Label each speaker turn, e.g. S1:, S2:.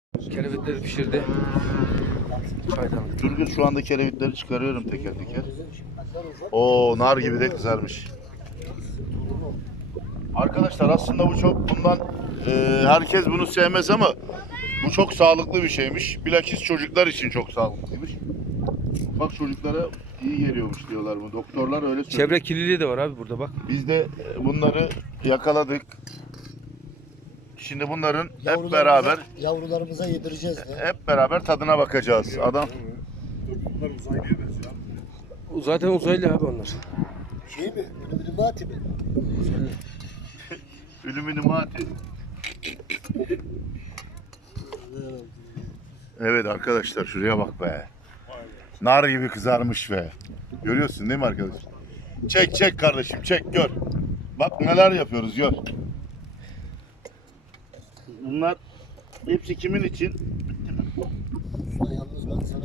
S1: Kelebekleri pişirdi. Çaydanlık.
S2: Turgut şu anda kelebekleri çıkarıyorum teker teker. Oo, nar gibi de kızarmış. Arkadaşlar aslında bu çok herkes bunu sevmez ama bu çok sağlıklı bir şeymiş. Bilakis çocuklar için çok sağlıklıymış. Bak çocuklara iyi geliyormuş diyorlar bu. Doktorlar öyle söylüyor.
S1: Çevre kirliliği de var abi burada bak.
S2: Biz de bunları yakaladık. Şimdi bunların hep beraber
S3: Yavrularımıza yedireceğiz de.
S2: hep beraber tadına bakacağız. Adam
S4: Bunlar uzaylıya benziyor.
S1: Zaten uzaylı abi onlar.
S3: Şey mi? Illuminati mi?
S2: Illuminati. Evet arkadaşlar şuraya bak be. Nar gibi kızarmış be. Görüyorsun değil mi arkadaşlar? Çek çek kardeşim çek gör. Bak neler yapıyoruz gör. Bunlar hepsi kimin için?
S3: Usta yalnız ben sana